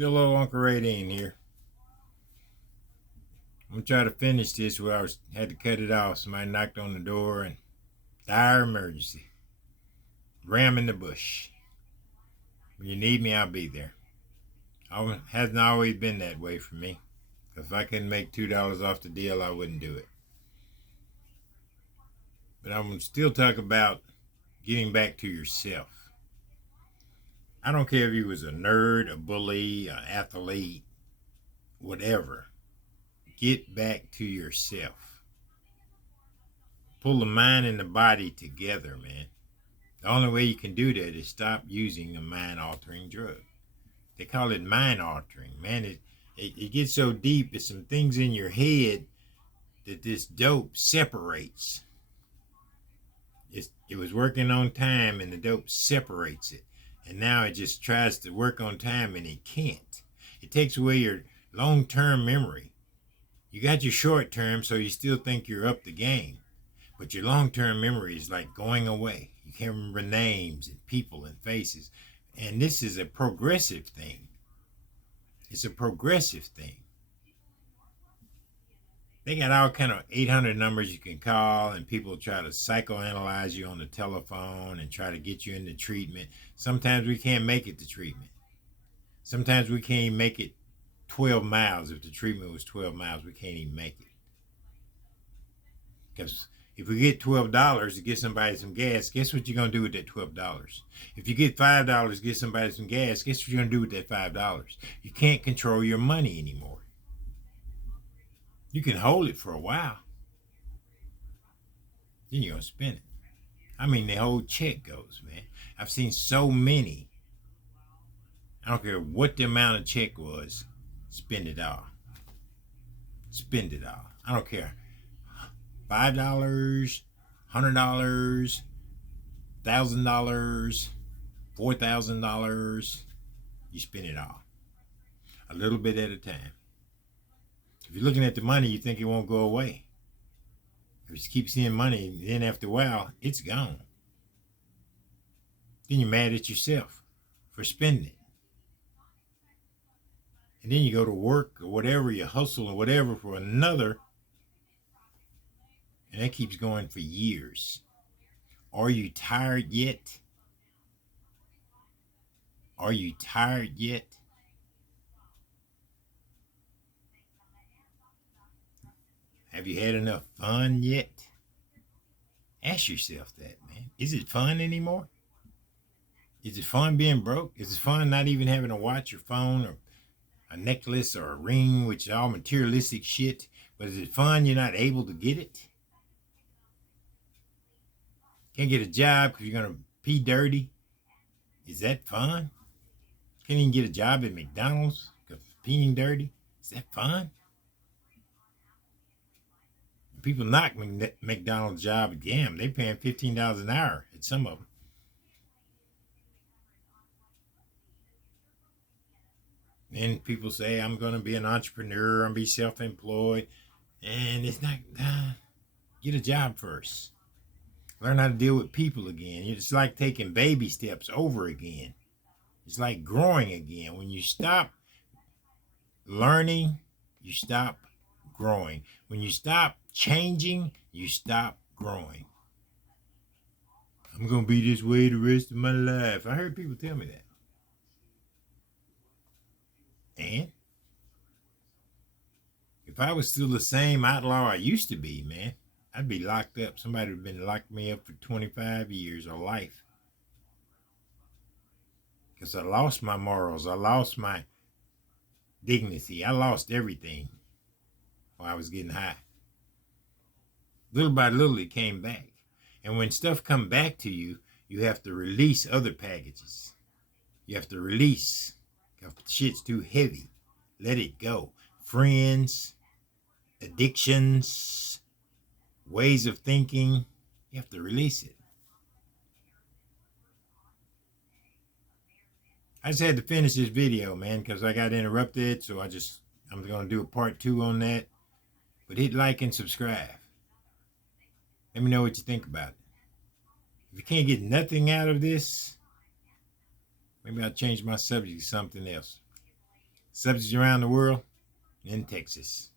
Still old Uncle Ray in here. I'm gonna try to finish this where had to cut it off. Somebody knocked on the door and dire emergency. Ram in the bush. When you need me, I'll be there. Hasn't always been that way for me. If I couldn't make $2 off the deal, I wouldn't do it. But I'm gonna still talk about getting back to yourself. I don't care if you was a nerd, a bully, an athlete, whatever. Get back to yourself. Pull the mind and the body together, man. The only way you can do that is stop using a mind-altering drug. They call it mind-altering. Man, it gets so deep, it's some things in your head that this dope separates. It was working on time and the dope separates it. And now it just tries to work on time and it can't. It takes away your long-term memory. You got your short-term, so you still think you're up the game. But your long-term memory is like going away. You can't remember names and people and faces. And this is a progressive thing. It's a progressive thing. They got all kind of 800 numbers you can call, and people try to psychoanalyze you on the telephone and try to get you into treatment. Sometimes we can't make it to treatment. Sometimes we can't even make it 12 miles. If the treatment was 12 miles, we can't even make it. Because if we get $12 to get somebody some gas, guess what you're going to do with that $12? If you get $5 to get somebody some gas, guess what you're going to do with that $5? You can't control your money anymore. You can hold it for a while. Then you're going to spend it. I mean, the whole check goes, man. I've seen so many. I don't care what the amount of check was. Spend it all. Spend it all. I don't care. $5, $100, $1,000, $4,000. You spend it all. A little bit at a time. If you're looking at the money, you think it won't go away. If you keep seeing money, then after a while, it's gone. Then you're mad at yourself for spending it. And then you go to work or whatever, you hustle or whatever for another, and that keeps going for years. Are you tired yet? Are you tired yet? Have you had enough fun yet? Ask yourself that, man. Is it fun anymore? Is it fun being broke? Is it fun not even having to watch your phone or a necklace or a ring, which is all materialistic shit? But is it fun you're not able to get it? Can't get a job because you're going to pee dirty? Is that fun? Can't even get a job at McDonald's because peeing dirty? Is that fun? People knock McDonald's job. Damn, they paying $15 an hour at some of them. And people say, I'm going to be an entrepreneur, I'm going to be self-employed. And it's not, get a job first. Learn how to deal with people again. It's like taking baby steps over again. It's like growing again. When you stop learning, you stop growing. When you stop changing, you stop growing. I'm going to be this way the rest of my life. I heard people tell me that. And if I was still the same outlaw I used to be, man, I'd be locked up. Somebody would have been locked me up for 25 years or life. Because I lost my morals. I lost my dignity. I lost everything while I was getting high. Little by little, it came back. And when stuff come back to you, you have to release other packages. You have to release. If the shit's too heavy, let it go. Friends, addictions, ways of thinking, you have to release it. I just had to finish this video, man, because I got interrupted, so I'm going to do a part 2 on that. But hit like and subscribe. Let me know what you think about it. If you can't get nothing out of this, maybe I'll change my subject to something else. Subjects around the world in Texas.